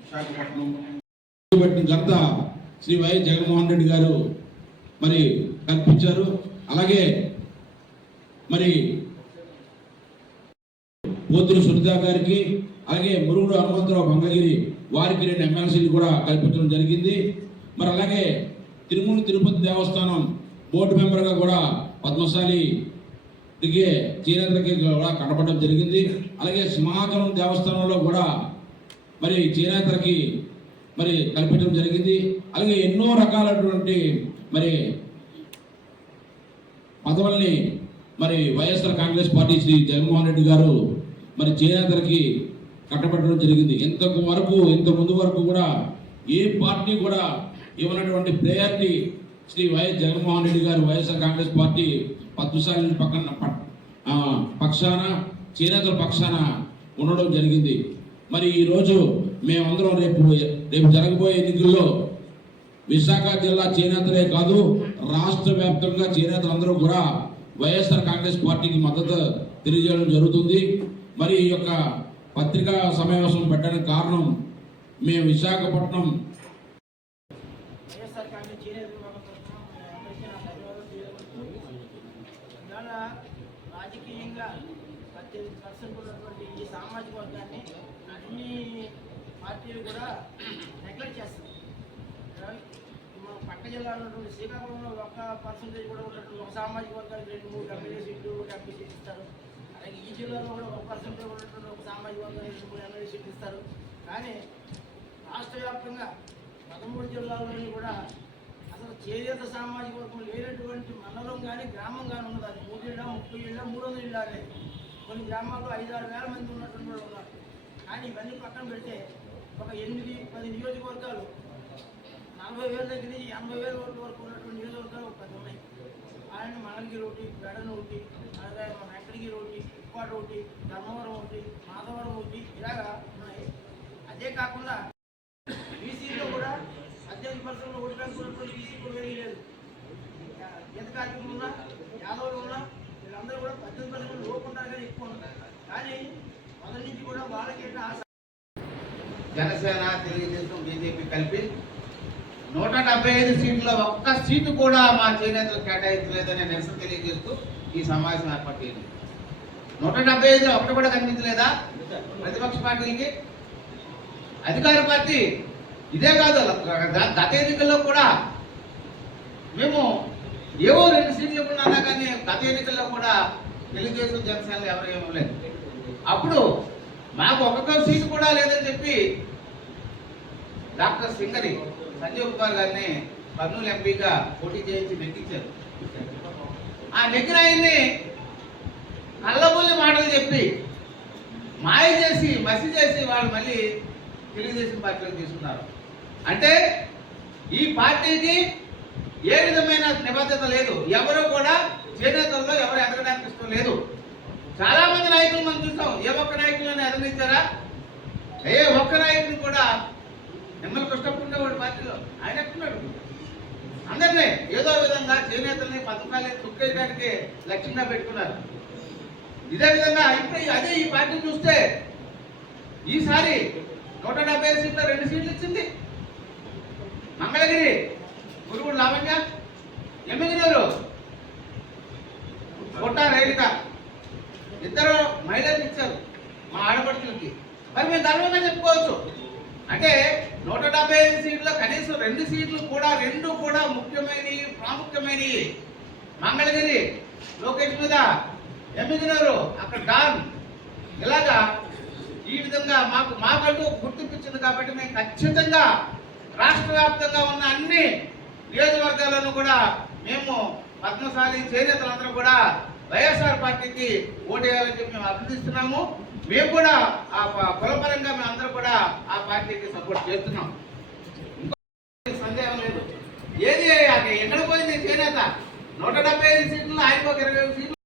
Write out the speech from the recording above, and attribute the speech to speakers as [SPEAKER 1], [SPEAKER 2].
[SPEAKER 1] విశాఖపట్నం పెట్టిన ఘనత శ్రీ వై జగన్మోహన్ రెడ్డి గారు మరి కల్పించారు. అలాగే మరి పోతులు సునీత గారికి అలాగే మురుగుడు హనుమంతరావు భంగగిరి వారికి రెండు ఎమ్మెల్సీలు కూడా కల్పించడం జరిగింది. మరి అలాగే తిరుమల తిరుపతి దేవస్థానం బోర్డు మెంబర్గా కూడా పద్మశాలి దిగే చీరేంద్రకి కూడా కనపడడం జరిగింది. అలాగే సింహాచలం దేవస్థానంలో కూడా మరి చేనేతలకి మరి కల్పించడం జరిగింది. అలాగే ఎన్నో రకాలైనటువంటి మరి పదవుల్ని మరి YSR Congress party Shri Jaganmohan Reddy గారు మరి చేనేతలకి కట్టబెట్టడం జరిగింది. ఇంతకు వరకు ఇంత ముందు వరకు కూడా ఏ పార్టీ కూడా ఇవ్వనటువంటి priority Shri YS Jaganmohan Reddy garu YSR Congress party Padmashali పక్కన పక్షాన చేనేతల పక్షాన ఉండడం జరిగింది. మరి ఈరోజు మేమందరం రేపు రేపు జరగబోయే ఎన్నికల్లో విశాఖ జిల్లా చేనేతలే కాదు రాష్ట్ర వ్యాప్తంగా చేనేతలందరూ కూడా వైఎస్ఆర్ కాంగ్రెస్ పార్టీకి మద్దతు తెలియజేయడం జరుగుతుంది. మరి ఈ యొక్క పత్రికా సమావేశం పెట్టడానికి కారణం మేము విశాఖపట్నం
[SPEAKER 2] రాజకీయంగా పద్దెనిమిది పర్సెంట్ ఉన్నటువంటి ఈ సామాజిక వర్గాన్ని అన్ని పార్టీలు కూడా నెగ్లెక్ట్ చేస్తుంది ఇరవై- మన పక్క జిల్లాలో ఉన్నటువంటి శ్రీకాకుళంలో ఒక పర్సంటేజ్ కూడా ఉన్నటువంటి ఒక సామాజిక వర్గానికి రెండు మూడు ఎమ్మెల్యే సీట్లు ఎంపీ సీట్లు ఇస్తారు. అలాగే ఈ జిల్లాలో కూడా ఒక పర్సెంటేజ్ ఉన్నటువంటి ఒక సామాజిక వర్గానికి రెండు మూడు ఎమ్మెల్యే సీట్లు ఇస్తారు. కానీ రాష్ట్ర వ్యాప్తంగా పదమూడు జిల్లాల్లోని కూడా అసలు చేనేత సామాజిక వర్గం లేనటువంటి మండలం కానీ గ్రామం కానీ ఉన్నది. అది మూడు ఇళ్ళ ముప్పై ఇళ్ళ మూడు వందల ఇళ్ళ అనేది కొన్ని గ్రామాల్లో ఐదు ఆరు వేల మంది ఉన్నటువంటి వాళ్ళు ఉన్నారు. కానీ ఇవన్నీ పక్కన పెడితే ఒక ఎనిమిది పది నియోజకవర్గాలు నలభై వేల దగ్గర నుంచి ఎనభై వేల ఓట్ల వరకు ఉన్నటువంటి నియోజకవర్గాలు ఒక పది ఉన్నాయి. ఆయన మంగళగిరి ఒకటి బెడన్ ఒకటి అలాగే మన వెంకటగిరి ఒకటి ఉప్పాడు ఒకటి ధర్మవరం ఒకటి మాధవరం ఒకటి ఇలాగా ఉన్నాయి. అదే కాకుండా విమర్శలు పర్సెంట్ ఓటు బ్యాంక్ ఉన్నటువంటి ఎంత కార్యక్రమం ఉన్నా యాదవులు ఉన్నా వీళ్ళందరూ కూడా పద్దెనిమిది పర్సెంట్ లోపుంటారు కానీ ఎక్కువ ఉంటారు కానీ మొదటి నుంచి కూడా వాళ్ళకి ఆశ?
[SPEAKER 3] జనసేన తెలుగుదేశం బీజేపీ కలిపి నూట డెబ్బై ఐదు సీట్లో ఒక్క సీటు కూడా మా చేనేతలు కేటాయించలేదని నిరసన తెలియజేస్తూ ఈ సమావేశం ఏర్పాటు చేయండి. నూట డెబ్బై ఐదులో ఒకటి కూడా కనిపించలేదా? ప్రతిపక్ష పార్టీకి అధికార పార్టీ ఇదే కాదు గత ఎన్నికల్లో కూడా మేము ఏవో రెండు సీట్లు ఇవ్వనున్నా కానీ గత ఎన్నికల్లో కూడా తెలుగుదేశం జనసేన ఎవరు ఇవ్వలేదు అప్పుడు మాకు ఒక్కొక్క సీటు కూడా లేదని చెప్పి డాక్టర్ సింగరి సంజీవ్ కుమార్ గారిని కర్నూలు ఎంపీగా పోటీ చేయించి నెగ్గించారు. ఆ నెగ్గిన ఆయన్ని కళ్ళబుల్లి మాటలు చెప్పి మాయ చేసి మసి చేసి వాళ్ళు మళ్ళీ తెలుగుదేశం పార్టీలోకి తీసుకున్నారు. అంటే ఈ పార్టీకి ఏ విధమైన నిబద్ధత లేదు. ఎవరు కూడా చేనేతల్లో ఎవరు ఎదగడానికి ఇష్టం లేదు. చాలా మంది నాయకులు మనం చూసాం ఏ ఒక్క నాయకులను ఎదగనిచ్చారా? ఏ ఒక్క నాయకుని కూడా నిమ్మల కృష్ణకుండా వాడి పార్టీలో. ఆయన ఎక్కున్నాడు అందరినీ ఏదో విధంగా చేనేతల్ని పథకాలని తుక్కేయడానికి లక్ష్యంగా పెట్టుకున్నారు. ఇదే విధంగా ఇప్పుడు అదే ఈ పార్టీ చూస్తే ఈసారి నూట డెబ్బై ఐదు సీట్లు రెండు సీట్లు ఇచ్చింది. మంగళగిరి. గురుగుడు లావణ్య. ఎమ్మిగినూరు కొట్ట రేణుక ఇద్దరు మహిళలు ఇచ్చారు మా ఆడపడుచులకి. మరి మేము గర్వంగా చెప్పుకోవచ్చు. అంటే నూట డెబ్బై ఐదు సీట్లు కనీసం రెండు సీట్లు కూడా రెండు కూడా ముఖ్యమైనవి ప్రాముఖ్యమైనవి. మంగళగిరి లోకేష్ మీద ఎమ్మెగినారు అక్కడ డాన్. ఇలాగా ఈ విధంగా మాకు మాకంటూ గుర్తింపు ఇచ్చింది కాబట్టి మేము ఖచ్చితంగా రాష్ట్ర వ్యాప్తంగా ఉన్న అన్ని నియోజకవర్గాలను కూడా మేము పద్మశాలి చేనేతలందరూ కూడా వైఎస్ఆర్ పార్టీకి ఓటేయాలని చెప్పి మేము అభినందిస్తున్నాము. మేము కూడా ఆ కులపరంగా మేము అందరూ కూడా ఆ పార్టీకి సపోర్ట్ చేస్తున్నాం. సందేహం లేదు. ఏది అది ఎక్కడ పోయింది చేనేత? నూట డెబ్బై ఐదు సీట్లు ఆయనకు ఒక ఇరవై ఐదు సీట్లు.